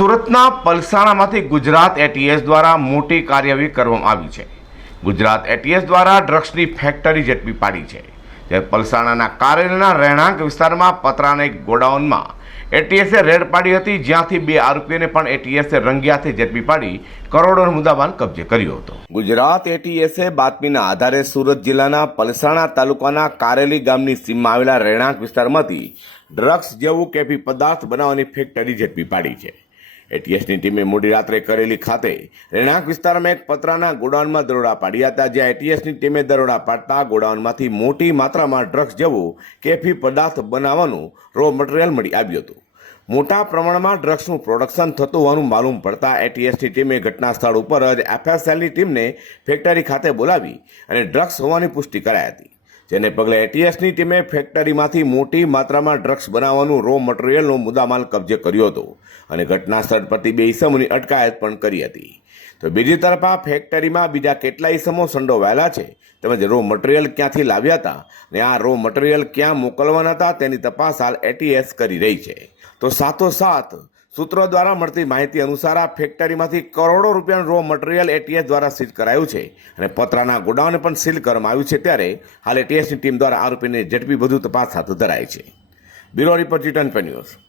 સુરતના પલસાણામાંથી ગુજરાત એટીએસ દ્વારા મોટી કાર્યવાહી કરવામાં આવી છે. ગુજરાત એટીએસ દ્વારા ડ્રગ્સની ફેક્ટરી ઝડપી પાડી છે. જ્યારે પલસાણાના કારેલના રહેણાંક વિસ્તારમાં પતરાના એક ગોડાઉનમાં એટીએસે રેડ પાડી હતી, જ્યાંથી બે આરોપીઓને પણ એટીએસે રંગિયાથી ઝડપી પાડી કરોડોનો મુદ્દામાલ કબજે કર્યો હતો. ગુજરાત એટીએસે બાતમીના આધારે સુરત જિલ્લાના પલસાણા તાલુકાના કારેલી ગામની સીમમાં આવેલા રહેણાંક વિસ્તારમાંથી ડ્રગ્સ જેવું કેફી પદાર્થ બનાવવાની ફેક્ટરી ઝડપી પાડી છે. એટીએસની ટીમે મોડી રાત્રે કરેલી ખાતે રહેણાંક વિસ્તારમાં એક પતરાના ગોડાઉનમાં દરોડા પાડ્યા હતા, જ્યાં એટીએસની ટીમે દરોડા પાડતા ગોડાઉનમાંથી મોટી માત્રામાં ડ્રગ્સ જેવું કેફી પદાર્થ બનાવવાનું રો મટીરિયલ મળી આવ્યું હતું. મોટા પ્રમાણમાં ડ્રગ્સનું પ્રોડક્શન થતું હોવાનું માલુમ પડતા એટીએસની ટીમે ઘટના સ્થળ ઉપર જ એફએસએલની ટીમને ફેક્ટરી ખાતે બોલાવી અને ડ્રગ્સ હોવાની પુષ્ટિ કરાઈ હતી. જેને પગલે એટીએસની ટીમે ફેક્ટરીમાંથી મોટી માત્રામાં ડ્રગ્સ બનાવવાનું રો મટીરિયલનો મુદ્દામાલ કબજે કર્યો હતો અને ઘટના સ્થળ પરથી બે ઇસમોની અટકાયત પણ કરી હતી. તો બીજી તરફ આ ફેક્ટરીમાં બીજા કેટલા ઇસમો સંડોવાયેલા છે, તેમજ રો મટીરિયલ ક્યાંથી લાવ્યા હતા અને આ રો મટીરિયલ ક્યાં મોકલવાના હતા તેની તપાસ હાલ એટીએસ કરી રહી છે. તો સાથોસાથ સૂત્રો દ્વારા મળતી માહિતી અનુસાર આ ફેક્ટરીમાંથી કરોડો રૂપિયાનું રો મટીરિયલ એટીએસ દ્વારા સીઝ કરાયું છે અને પતરાના ગોડાઉનને પણ સીલ કરવામાં આવ્યું છે ત્યારે હાલ એટીએસની ટીમ દ્વારા આરોપીને ઝડપી વધુ તપાસ હાથ ધરાઈ છે. Bureau report return news.